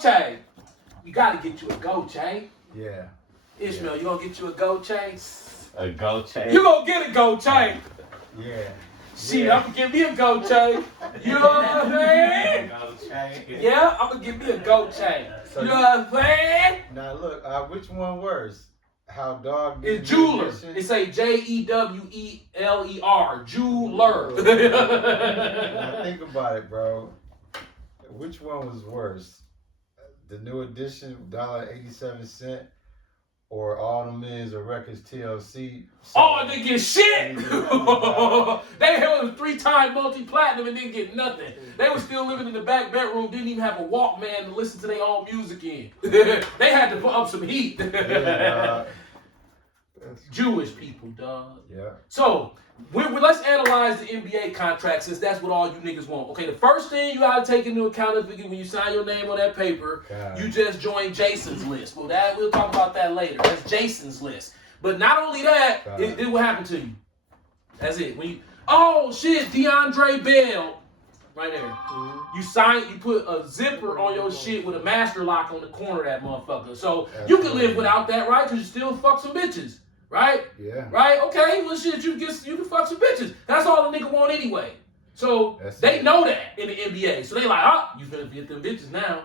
chain. You gotta get you a gold chain. Yeah. Ishmael, you gonna get you a gold chain? A gold chain. You gonna get a gold chain. Yeah. Shit, Yeah. I'm gonna give me a gold chain. You know what I'm saying? Gold chain. Yeah, I'm gonna give me a gold chain. So You know what I'm saying? Now look, which one worse? How dog It's jeweler. It say Jeweler. Jeweler. Now think about it, bro. Which one was worse? The new edition, $1.87, or All the Millions of Records TLC? Oh, they get shit. They held 3-time multi-platinum and didn't get nothing. They were still living in the back bedroom, didn't even have a Walkman to listen to their own music in. They had to put up some heat. Yeah, Jewish people, dog. yeah. So, let's analyze the NBA contract since that's what all you niggas want. Okay, the first thing you gotta take into account is when you sign your name on that paper, God. you just joined Jason's list. Well, we'll talk about that later. That's Jason's list. But not only that, God. it will happen to you. That's it. Oh shit, DeAndre Bell. Right there. You put a zipper on your shit with a master lock on the corner of that motherfucker. So you can live without that, right? Because you still fuck some bitches. Right? Yeah. Right? Okay, well shit, you can fuck some bitches. That's all a nigga want anyway. So they know that in the NBA. So they like, you finna get them bitches now.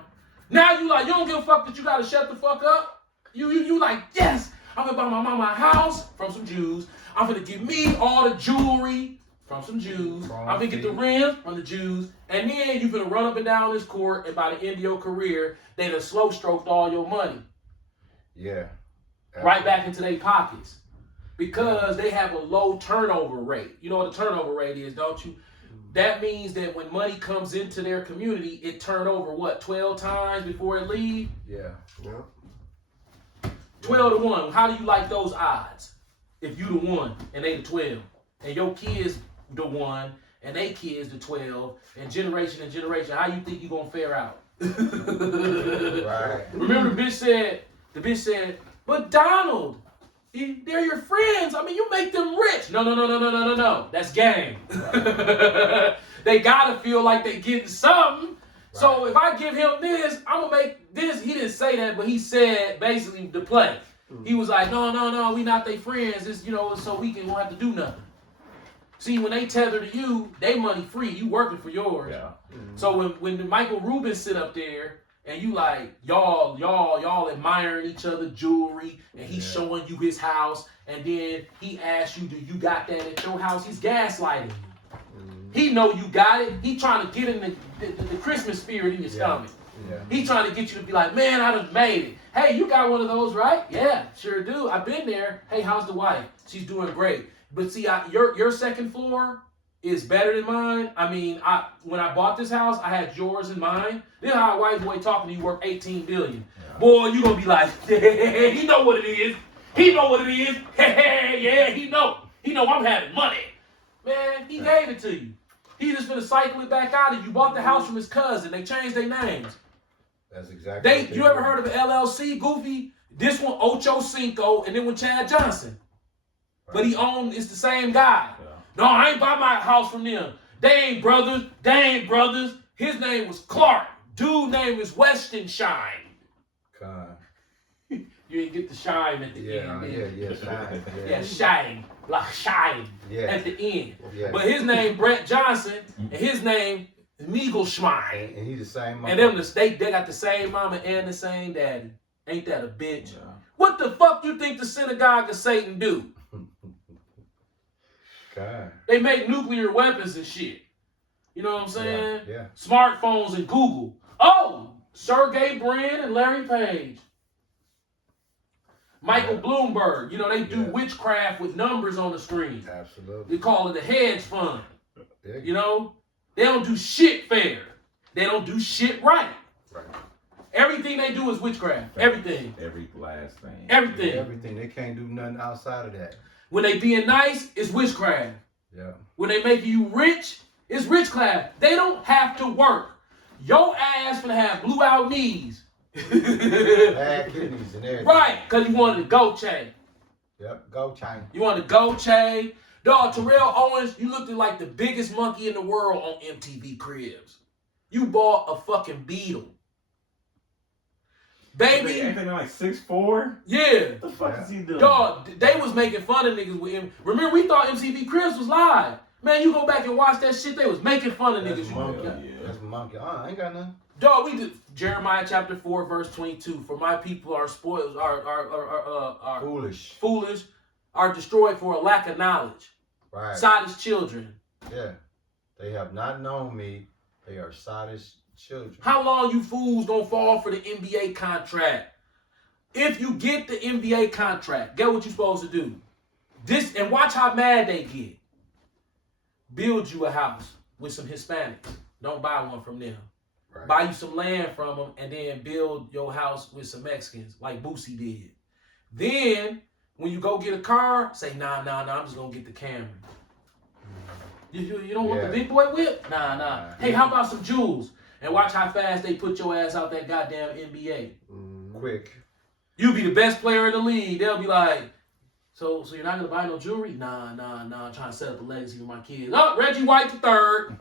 Now you like, you don't give a fuck that you gotta shut the fuck up. You like, yes, I'm gonna buy my mama a house from some Jews. I'm gonna get me all the jewelry from some Jews. I'm gonna get the rims from the Jews. And then you finna run up and down this court, and by the end of your career, they done slow stroked all your money. Yeah. Right back into their pockets. Because they have a low turnover rate. You know what a turnover rate is, don't you? That means that when money comes into their community, it turn over, what, 12 times before it leave? Yeah. 12 to 1. How do you like those odds? If you the 1 and they the 12. And your kids the 1 and they kids the 12. And generation, how you think you gonna fare out? Right. Remember the bitch said, but Donald, they're your friends. I mean, you make them rich. No. That's game. Right. They gotta feel like they getting something. Right. So if I give him this, I'm gonna make this. He didn't say that, but he said basically the play. He was like, no, we not they friends. It's, so we won't have to do nothing. See, when they tether to you, they money free. You working for yours. Yeah. Mm-hmm. So when Michael Rubin sit up there, and you like, y'all admiring each other jewelry, and he's showing you his house, and then he asks you, do you got that at your house? He's gaslighting you. Mm-hmm. He know you got it. He trying to get in the Christmas spirit in your stomach. Yeah. He trying to get you to be like, man, I done made it. Hey, you got one of those, right? Yeah, sure do. I've been there. Hey, how's the wife? She's doing great. But see, your second floor is better than mine. I mean, when I bought this house, I had yours and mine. Then how a white boy talking to you worth $18 billion. Yeah. Boy, you gonna be like, he know what it is. He know what it is. Yeah, he know. He know I'm having money. Man, he gave it to you. He just gonna cycle it back out of you. Bought the house from his cousin. They changed their names. That's exactly. You ever heard of an LLC, Goofy? This one, Ocho Cinco, and then one Chad Johnson. Right. But it's the same guy. Yeah. No, I ain't buy my house from them. They ain't brothers. His name was Clark. Dude name is Westenshine. You didn't get the shine at the end. Shine. Yeah, shine. Like shine at the end. Yeah. But his name Brett Johnson, and his name is Miegelschmein. And he the same mama. And them, they got the same mama and the same daddy. Ain't that a bitch? Yeah. What the fuck you think the synagogue of Satan do? God. They make nuclear weapons and shit. You know what I'm saying? Yeah. Smartphones and Google. Oh, Sergey Brin and Larry Page. Michael Bloomberg. They do witchcraft with numbers on the screen. Absolutely. They call it a hedge fund. Yeah. They don't do shit fair. They don't do shit right. Right. Everything they do is witchcraft. Everything. Every last thing. Everything. Yeah, everything. They can't do nothing outside of that. When they being nice, it's witchcraft. Yeah. When they make you rich, it's witchcraft. They don't have to work. Your ass gonna have blew out knees. Bad kidneys and everything. Right, because you wanted a gold chain. Yep, gold chain. You wanted a gold chain. Dog, Terrell Owens, you looked like the biggest monkey in the world on MTV Cribs. You bought a fucking beetle. Baby. Ain't they like 6'4"? Yeah. What the fuck is he doing? Dog, they was making fun of niggas with him. Remember, we thought MTV Cribs was live. Man, you go back and watch that shit, they was making fun of That's niggas. monkey. Yeah. That's monkey. I ain't got nothing. Dog, we did Jeremiah chapter 4, verse 22. For my people are spoiled, are Foolish. are destroyed for a lack of knowledge. Right. Sodist children. Yeah. They have not known me. They are sodist children. How long you fools gonna fall for the NBA contract? If you get the NBA contract, get what you supposed to do. This and watch how mad they get. Build you a house with some Hispanics. Don't buy one from them. Right. Buy you some land from them and then build your house with some Mexicans like Boosie did. Then when you go get a car, say nah, I'm just gonna get the Camry. You don't want the big boy whip? Nah. Hey, how about some jewels? And watch how fast they put your ass out that goddamn NBA. Quick. You be the best player in the league. They'll be like, so you're not gonna buy no jewelry? Nah. I'm trying to set up a legacy for my kids. Oh, Reggie White the third.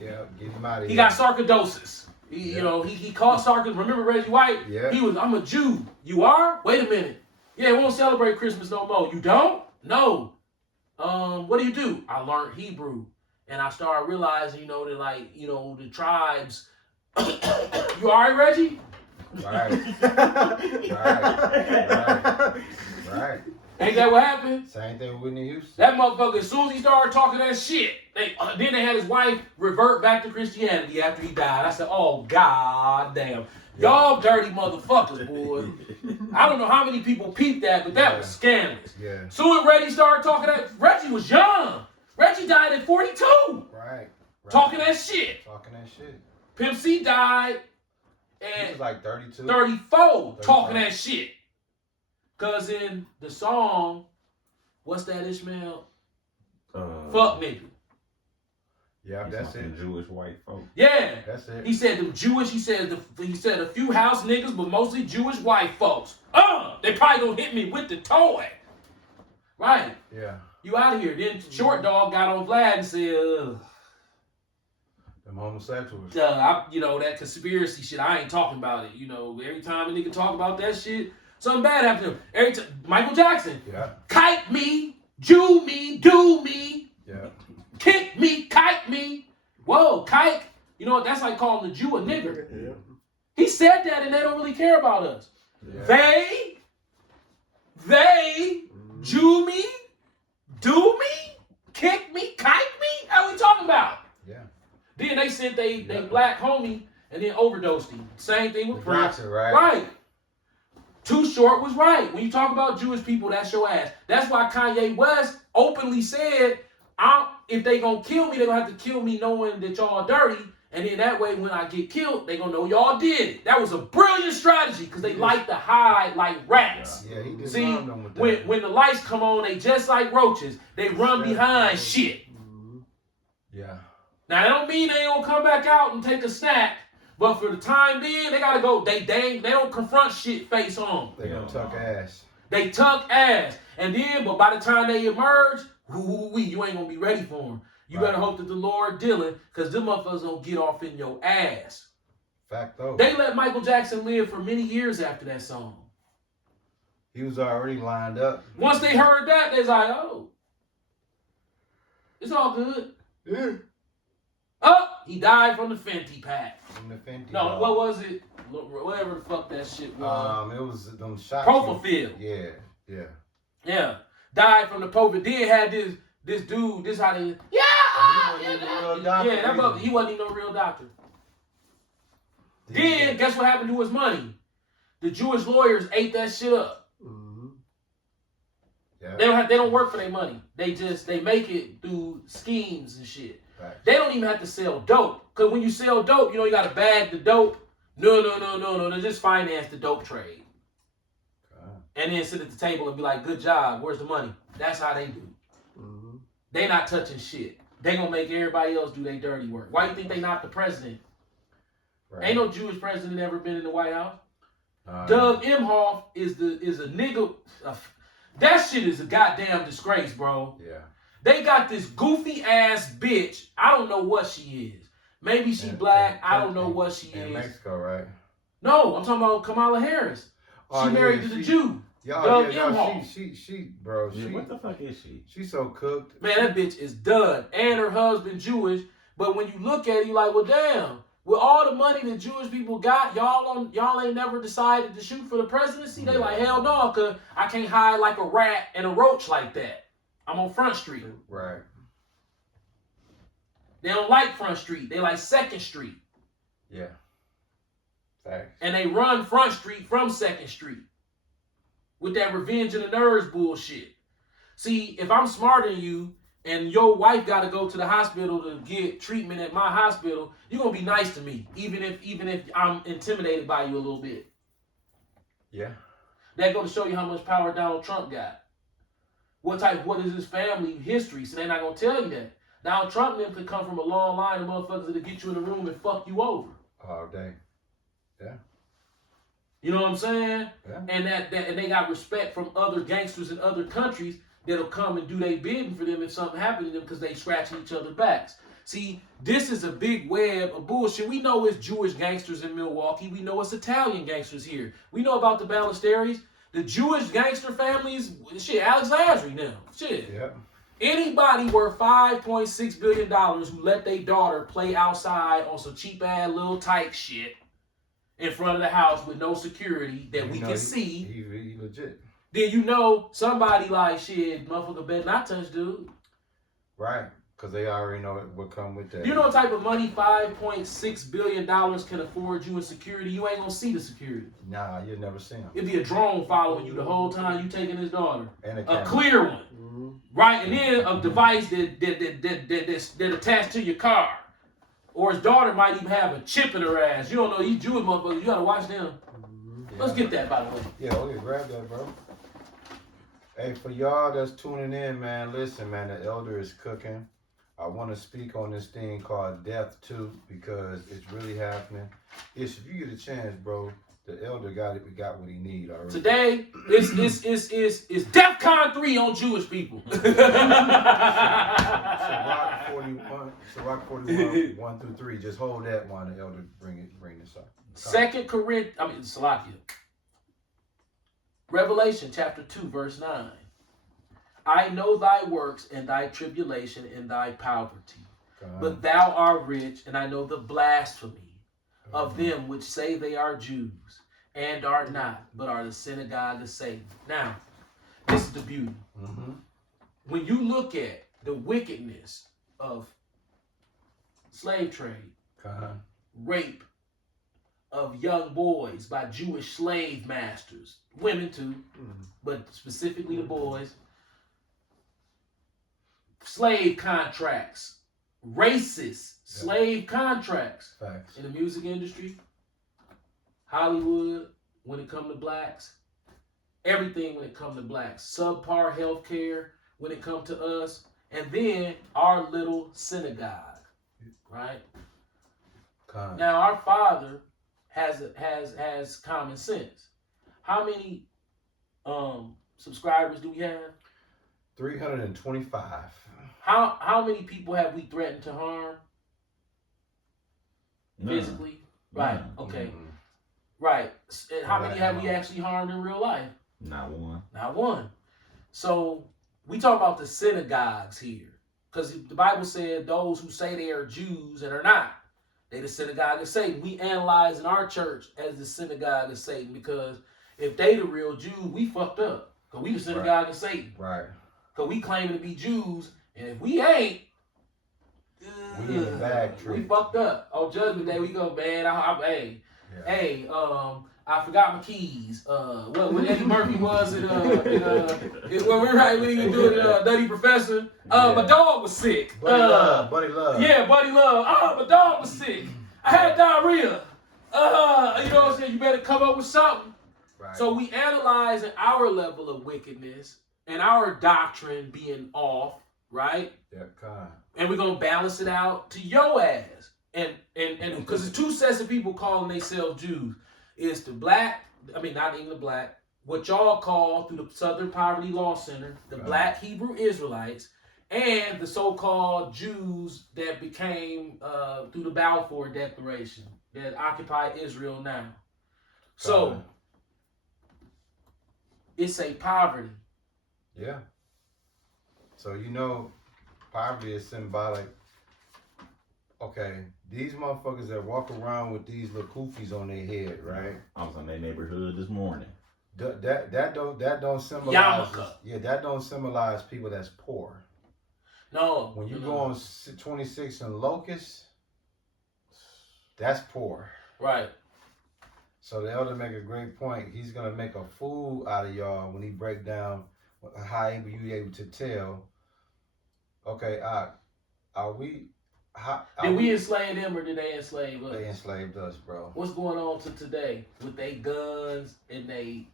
Yeah, get him out of here. He got sarcoidosis. You know, he caught sarcoidosis. Remember Reggie White? Yeah. He was, I'm a Jew. You are? Wait a minute. Yeah, we won't celebrate Christmas no more. You don't? No. What do? I learned Hebrew. And I started realizing, that like, the tribes. You all right, Reggie? Right. Ain't that what happened? Same thing with Whitney Houston. That motherfucker, as soon as he started talking that shit, then they had his wife revert back to Christianity after he died. I said, oh, god damn. Y'all dirty motherfuckers, boy. I don't know how many people peeped that, but that was scandalous. Yeah. Soon as Reggie started talking that, Reggie was young. Reggie died at 42. Right. Talking that shit. Pimp C died He at was like 32. 34 talking that shit. Cause in the song, what's that, Ishmael? Fuck nigga. Yeah, that's it. Jewish white folk. Yeah. That's it. He said the Jewish, he said a few house niggas, but mostly Jewish white folks. They probably gonna hit me with the toy. Right. Yeah. You out of here. Then Short Dog got on Vlad and said, Them homosexuals. that conspiracy shit, I ain't talking about it. Every time a nigga talk about that shit, something bad happened to him. Every time, Michael Jackson. Yeah. Kite me, Jew me, do me. Yeah. Kick me, kite me. Whoa, kike. You know what? That's like calling the Jew a nigger. Yeah. He said that and they don't really care about us. Yeah. They, Jew me, do me, kick me, kite me? How we talking about? Yeah. Then they sent they black homie and then overdosed him. Same thing with Prince. Johnson, right? Right. Too Short was right. When you talk about Jewish people, that's your ass. That's why Kanye West openly said, if they gonna kill me, they gonna have to kill me knowing that y'all dirty. And then that way, when I get killed, they gonna know y'all did it. That was a brilliant strategy because they like to hide like rats. Yeah, he See, disarmed them with that. when the lights come on, they just like roaches. They run behind shit. Yeah. Now, that don't mean they don't come back out and take a snack. But for the time being, they gotta go. They don't confront shit face on. They gonna tuck ass. They tuck ass. And then, but by the time they emerge, you ain't gonna be ready for them. You better hope that the Lord dealing, because them motherfuckers gonna get off in your ass. Fact though. They let Michael Jackson live for many years after that song. He was already lined up. Once they heard that, they was like, oh, it's all good. Yeah. Oh, he died from the Fenty pack. From the Fenty. No, what was it? Whatever the fuck that shit was. It was them shots. Propofol. Yeah. Died from the Propofol. Then had this dude, this how they, that mother, he wasn't even no real doctor. Then, guess what happened to his money? The Jewish lawyers ate that shit up. Yeah. They don't work for their money. They make it through schemes and shit. Right. They don't even have to sell dope. Because when you sell dope, you got to bag the dope. No. They just finance the dope trade. And then sit at the table and be like, good job, where's the money? That's how they do. They not touching shit. They gonna make everybody else do their dirty work. Why you think they not the president? Right. Ain't no Jewish president ever been in the White House. Doug Emhoff is a nigga. That shit is a goddamn disgrace, bro. Yeah. They got this goofy ass bitch. I don't know what she is. Maybe she black. I don't know what she is. In Mexico, right? No, I'm talking about Kamala Harris. She married to the Jew. Doug Emhoff. She, bro, Yeah, what the fuck is she? She's so cooked. Man, that bitch is done. And her husband Jewish. But when you look at it, you like, well, damn. With all the money the Jewish people got, y'all ain't never decided to shoot for the presidency. They like, hell no, cause I can't hide like a rat and a roach like that. I'm on Front Street. Right. They don't like Front Street. They like Second Street. Yeah. Facts. And they run Front Street from Second Street. With that revenge and the nerves bullshit. See, if I'm smarter than you and your wife got to go to the hospital to get treatment at my hospital, you're going to be nice to me, even if I'm intimidated by you a little bit. Yeah. That go to show you how much power Donald Trump got. What is his family history? So they're not going to tell you that. Donald Trump and them could come from a long line of motherfuckers that'll get you in the room and fuck you over. All day. Yeah. You know what I'm saying? Yeah. And and they got respect from other gangsters in other countries that'll come and do their bidding for them if something happened to them because they scratching each other's backs. See, this is a big web of bullshit. We know it's Jewish gangsters in Milwaukee. We know it's Italian gangsters here. We know about the Ballesteros. The Jewish gangster families, shit, Alex Lasry now. Shit. Yeah. Anybody worth $5.6 billion who let their daughter play outside on some cheap-ass little tyke shit in front of the house with no security that we can see, He legit. then you know somebody like, shit, motherfucker better not touch dude. Right. Because they already know what come with that. You know what type of money $5.6 billion can afford you in security? You ain't gonna see the security. Nah, you'll never see him. It'd be a drone following you the whole time you taking his daughter. And A clear one. Mm-hmm. Right? And then a device that attached to your car. Or his daughter might even have a chip in her ass. You don't know, these Jewish motherfuckers, you gotta watch them. Yeah. Let's get that, by the way. Yeah, okay, grab that, bro. Hey, for y'all that's tuning in, man, listen, man, the elder is cooking. I want to speak on this thing called Death 2 because it's really happening. If you get a chance, bro, the elder got what he need already. Today, it's DEFCON 3 on Jewish people. Sirach 41, 1 through 3. Just hold that one, the elder bring this up. Salakia. Revelation chapter 2, verse 9. I know thy works and thy tribulation and thy poverty. But thou art rich, and I know the blasphemy of them which say they are Jews, and are not, but are the synagogue of Satan. Now, this is the beauty. Mm-hmm. When you look at the wickedness of slave trade, rape of young boys by Jewish slave masters, women too, but specifically the boys, slave contracts, racist slave contracts. Facts. In the music industry, Hollywood, when it comes to blacks, everything when it comes to blacks, subpar health care when it comes to us, and then our little synagogue, right? Now our Father has common sense. How many subscribers do we have? 325. How many people have we threatened to harm physically? Right. Okay. Mm-hmm. Right. And how many have we actually harmed in real life? Not one. Not one. So we talk about the synagogues here, because the Bible said those who say they are Jews and are not, they the synagogue of Satan. We analyze in our church as the synagogue of Satan because if they the real Jews, we fucked up. Because we the synagogue of Satan. Right. Because we claiming to be Jews, and if we ain't, we in the bag we trick. fucked up. On Judgment Day, we go, man, I forgot my keys. When Eddie Murphy was when we were right when he was doing Nutty Professor. My dog was sick. Buddy Love. Yeah, Buddy Love. My dog was sick. I had diarrhea. You know what I'm saying? You better come up with something. Right. So we analyzing our level of wickedness and our doctrine being off, right? And we're gonna balance it out to your ass. And because there's two sets of people calling themselves Jews. It's the black, not even the black, what y'all call through the Southern Poverty Law Center, the black Hebrew Israelites, and the so-called Jews that became through the Balfour Declaration that occupy Israel now. So it's a poverty. Yeah. So poverty is symbolic. Okay, these motherfuckers that walk around with these little koofies on their head, right? I was in their neighborhood this morning. That don't symbolize. Yarmulke. Yeah, that don't symbolize people that's poor. No. When you go on 26 and Locust, that's poor. Right. So the elder make a great point. He's gonna make a fool out of y'all when he break down how you able to tell. Okay, are we? Did we enslave them or did they enslave us? They enslaved us, bro. What's going on to today with they guns and they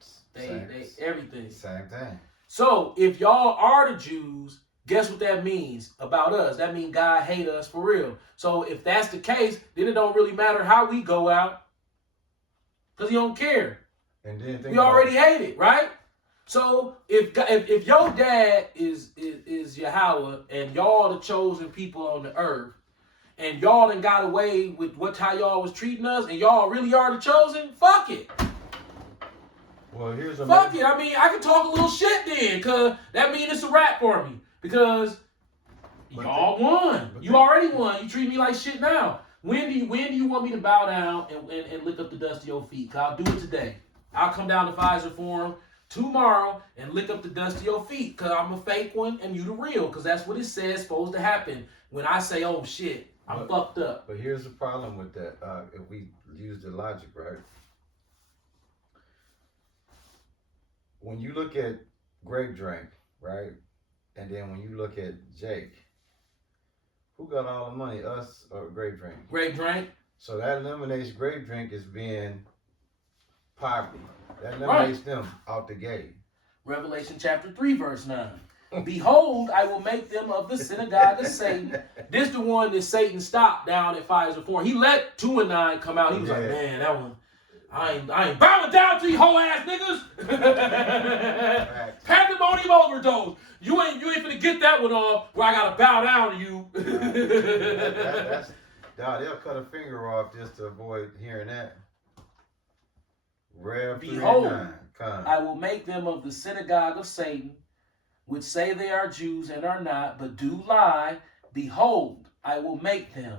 everything? Same thing. So if y'all are the Jews, guess what that means about us? That means God hate us for real. So if that's the case, then it don't really matter how we go out, because he don't care. And then We already hate it, right? So if your dad is Yahweh and y'all the chosen people on the earth, and y'all done got away with how y'all was treating us, and y'all really are the chosen, fuck it. Well, Fuck it. I mean, I can talk a little shit then, because that means it's a wrap for me. Because y'all won. You already won. You treat me like shit now. When do you want me to bow down and lick up the dust of your feet? Because I'll do it today. I'll come down to Pfizer Forum tomorrow and lick up the dust of your feet, because I'm a fake one and you the real, because that's what it says supposed to happen when I say, oh shit, I'm fucked up. But here's the problem with that. If we use the logic, right? When you look at Grape Drink, right? And then when you look at Jake, who got all the money, us or Grape Drink? Grape Drink. So that eliminates Grape Drink as being poverty. That eliminates them out the gate. Revelation chapter 3, verse 9. Behold, I will make them of the synagogue of Satan. This the one that Satan stopped down at Pfizer Forum. He let 2 and 9 come out. He was like, man, that one, I ain't bowing down to you whole ass niggas. Pandemonium overdose. You ain't finna get that one off where I gotta bow down to you. They'll cut a finger off just to avoid hearing that. Behold, I will make them of the synagogue of Satan, which say they are Jews and are not, but do lie. Behold, I will make them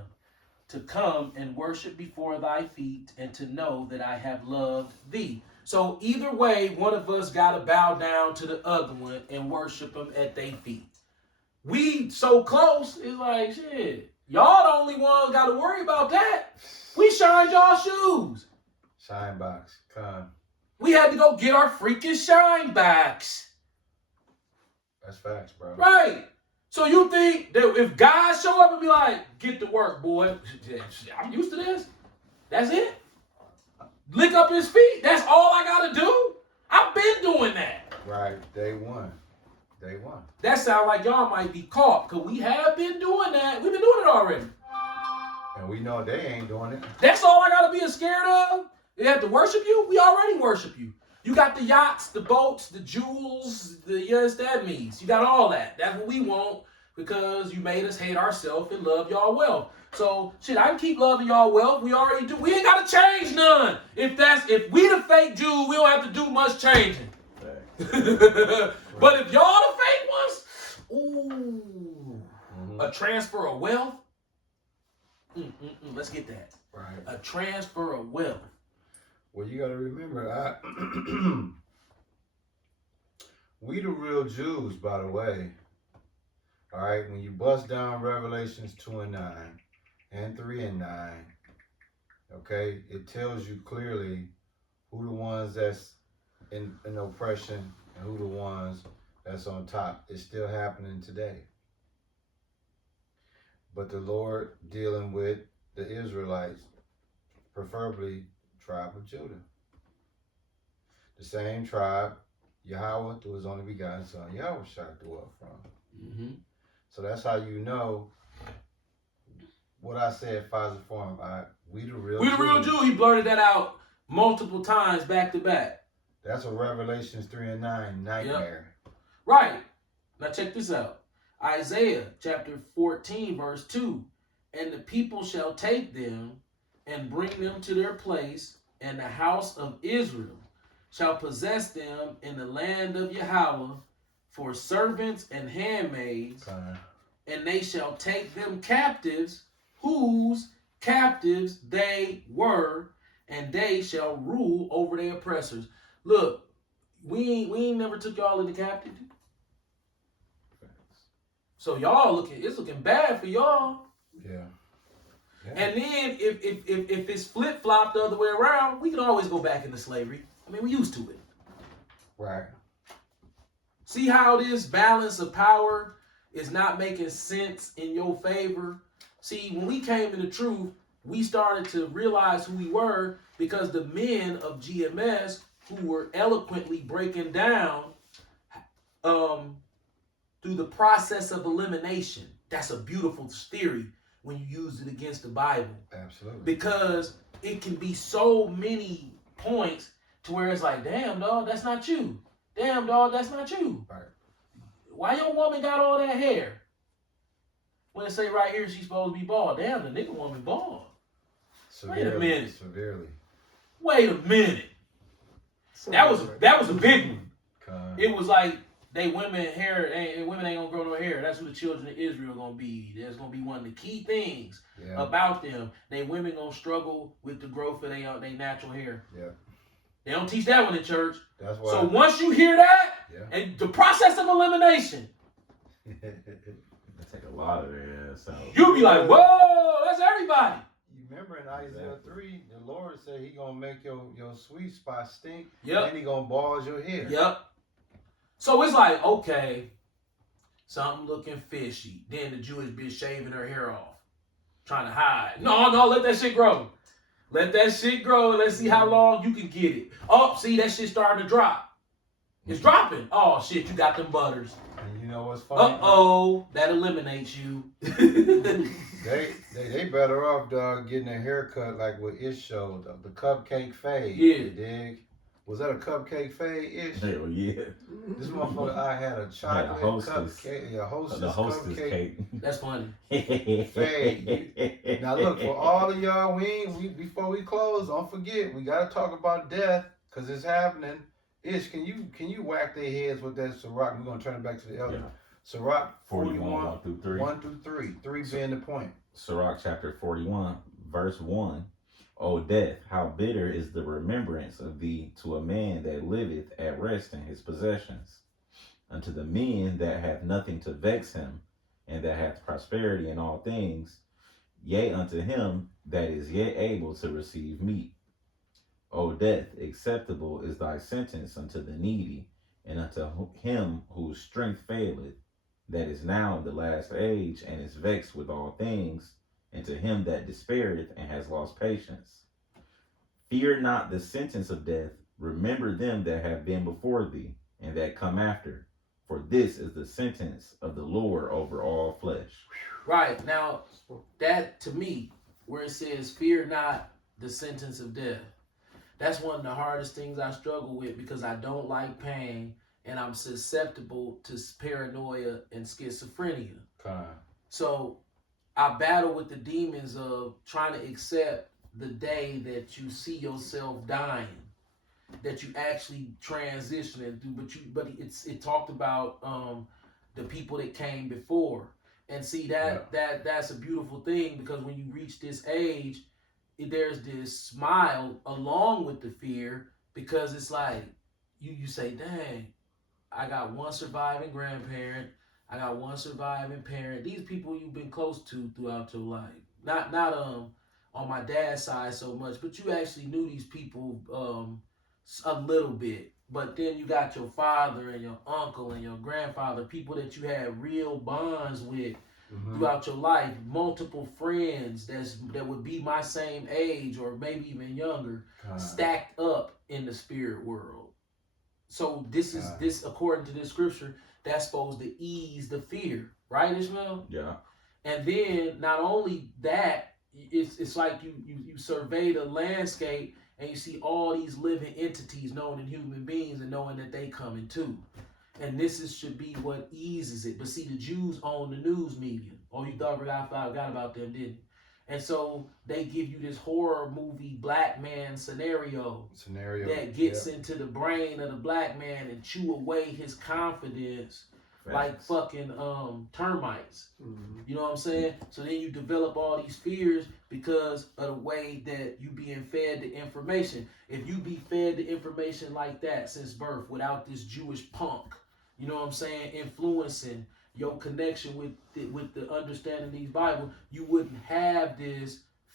to come and worship before thy feet, and to know that I have loved thee. So either way, one of us got to bow down to the other one and worship him at their feet. We so close, it's like, shit, y'all the only ones got to worry about that. We shined y'all shoes. Shine box, come. We had to go get our freaking shine backs. That's facts, bro. Right. So you think that if God show up and be like, get to work, boy. I'm used to this. That's it. Lick up his feet. That's all I got to do. I've been doing that. Right. Day one. That sounds like y'all might be caught, because we have been doing that. We've been doing it already. And we know they ain't doing it. That's all I got to be scared of? They have to worship you? We already worship you. You got the yachts, the boats, the jewels, that means. You got all that. That's what we want, because you made us hate ourselves and love y'all wealth. So, shit, I can keep loving y'all wealth. We already do. We ain't got to change none. If we the fake Jew, we don't have to do much changing. But if y'all the fake ones, a transfer of wealth. Let's get that. Right. A transfer of wealth. Well, you got to remember, we the real Jews, by the way. All right, when you bust down Revelations 2 and 9 and 3 and 9, okay, it tells you clearly who the ones that's in oppression and who the ones that's on top. It's still happening today. But the Lord dealing with the Israelites, preferably tribe of Judah. The same tribe Yahweh through his only begotten son, Yahweh shot the up from. So that's how you know what I said, Pfizer Forum. We the real Jew. He blurted that out multiple times back to back. That's a Revelations 3 and 9 nightmare. Yep. Right. Now check this out. Isaiah chapter 14 verse 2. And the people shall take them and bring them to their place, and the house of Israel shall possess them in the land of Yahweh for servants and handmaids, and they shall take them captives, whose captives they were, and they shall rule over their oppressors. Look, we ain't never took y'all into captivity. So y'all it's looking bad for y'all. Yeah. And then if it's flip flop the other way around, we can always go back into slavery. I mean, we used to it. Right. See how this balance of power is not making sense in your favor? See, when we came into truth, we started to realize who we were because the men of GMS who were eloquently breaking down through the process of elimination. That's a beautiful theory when you use it against the Bible. Absolutely. Because it can be so many points to where it's like, damn, dog, that's not you. Damn, dog, that's not you. Right. Why your woman got all that hair? When it say right here she's supposed to be bald. Damn, the nigga woman bald. Severely, Wait a minute. Severely. Wait a minute. That was a big one. It was like women ain't gonna grow no hair. That's who the children of Israel gonna be. That's gonna be one of the key things about them. They women gonna struggle with the growth of their natural hair. Yeah. They don't teach that one in church. That's why. So once you hear that, and the process of elimination, They take a lot of their ass out. you'll be like, whoa, that's everybody. You remember in Isaiah 3, the Lord said he gonna make your sweet spot stink. Yep. And he gonna bald your hair. Yep. So it's like, okay, something looking fishy. Then the Jewish bitch shaving her hair off, trying to hide. No, let that shit grow. Let that shit grow. Let's see how long you can get it. Oh, see, that shit starting to drop. It's dropping. Oh, shit, you got them butters. And you know what's funny? Uh-oh, that eliminates you. They better off, dog, getting a haircut like what Ish showed, the cupcake fade. Yeah. You dig? Was that a cupcake fade, Ish? Hell yeah. This motherfucker, I had a chocolate cupcake, a hostess cake. That's funny. Fade. Now look, for all of y'all, before we close, don't forget, we gotta talk about death, cause it's happening. Ish, can you whack their heads with that Sirach? We're gonna turn it back to the elder. Yeah. Sirach 41, 1 through 3. 1 through 3. 3 being the point. Sirach chapter 41, verse 1. O death, how bitter is the remembrance of thee to a man that liveth at rest in his possessions, unto the men that have nothing to vex him, and that hath prosperity in all things, yea, unto him that is yet able to receive meat. O death, acceptable is thy sentence unto the needy, and unto him whose strength faileth, that is now in the last age, and is vexed with all things, and to him that despaireth and has lost patience. Fear not the sentence of death, remember them that have been before thee, and that come after. For this is the sentence of the Lord over all flesh. Right, now, that to me, where it says, fear not the sentence of death, that's one of the hardest things I struggle with because I don't like pain and I'm susceptible to paranoia and schizophrenia. So I battle with the demons of trying to accept the day that you see yourself dying, that you actually transitioning through, but it talked about the people that came before. And see that's a beautiful thing because when you reach this age, there's this smile along with the fear because it's like you say, dang, I got one surviving grandparent, I got one surviving parent. These people you've been close to throughout your life. Not on my dad's side so much, but you actually knew these people a little bit. But then you got your father and your uncle and your grandfather, people that you had real bonds with throughout your life, multiple friends that would be my same age or maybe even younger, stacked up in the spirit world. So this according to this scripture, that's supposed to ease the fear, right, Ishmael? Yeah. And then not only that, it's like you survey the landscape and you see all these living entities known in human beings and knowing that they coming too. And this should be what eases it. But see, the Jews own the news media. Oh, you thought I forgot about them, didn't you? And so they give you this horror movie black man scenario that gets into the brain of the black man and chew away his confidence like fucking termites. You know what I'm saying? So then you develop all these fears because of the way that you being fed the information. If you be fed the information like that since birth without this Jewish punk, you know what I'm saying, influencing your connection with the understanding of these Bible, you wouldn't have this